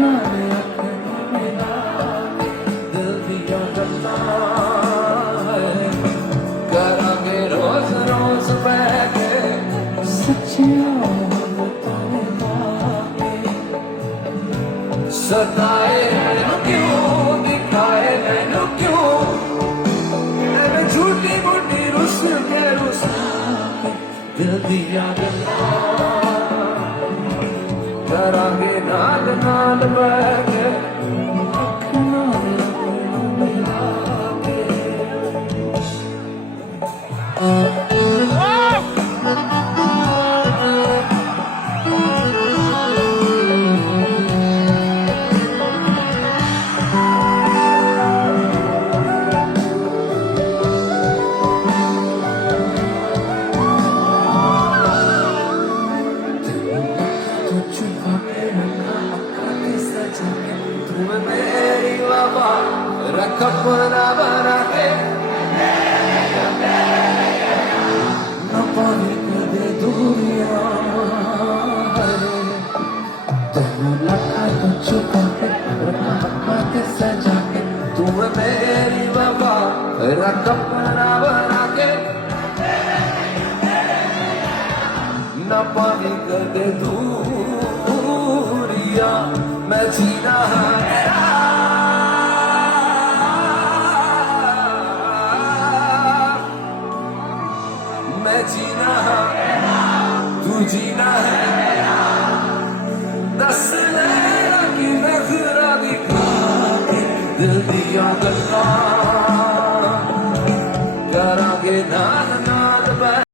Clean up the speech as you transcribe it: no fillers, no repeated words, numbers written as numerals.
नाल अख मिला के दिल दियां गल्लां करांगे रोज रोज बैठ के सच्चियां बातें बाके सताए मैनू क्यों दिखाए मैनू क्यों मैं झूठी मूठी रुस के दिल दियां गल्लां करांगे नाल नाल बैठ के अख नाल मिला के तुम्हें मेरी वफा रख अपना बना के न पावे कदे दूरिया तेनू लखा तो छुपा के रखा के सजा के तुम्हें मेरी वफा रख अपना बना के न पावे कदे दूरिया मैं जीना है मैं जीना है तू जीना है दस लेना कि नजरा दिखा के दिल दिया गल्लां करांगे ना